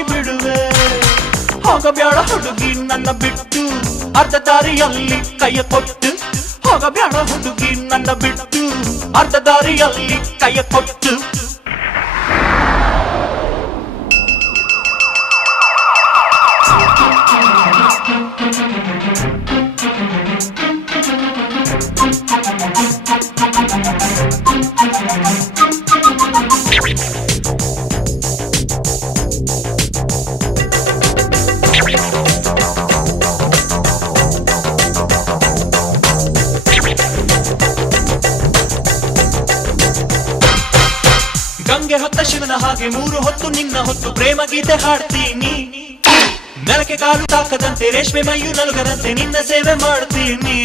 ಮಾಡಿ ಬಿಡುವೆ. ಹೋಗಬ್ಯಾಡ ಹುಡುಗಿ ನನ್ನ ಬಿಟ್ಟು ಅರ್ಧ ದಾರಿಯಲ್ಲಿ ಕೈಯ ಕೊಟ್ಟು. ಹೋಗಬ್ಯಾಡ ಹುಡುಗಿ ನನ್ನ ಬಿಟ್ಟು ಅರ್ಧ ದಾರಿಯಲ್ಲಿ ಕೈಯ ಕೊಟ್ಟು. ಗಂಗೆ ಹೊತ್ತ ಶಿವನ ಹಾಗೆ 3 ಹೊತ್ತು ನಿನ್ನ ಹೊತ್ತು ಪ್ರೇಮ ಗೀತೆ ಹಾಡ್ತೀನಿ. ನೆಲಕ್ಕೆ ಕಾಲು ತಾಕದಂತೆ ರೇಷ್ಮೆ ಮೈಯು ನಲುಗದಂತೆ ನಿನ್ನ ಸೇವೆ ಮಾಡ್ತೀನಿ.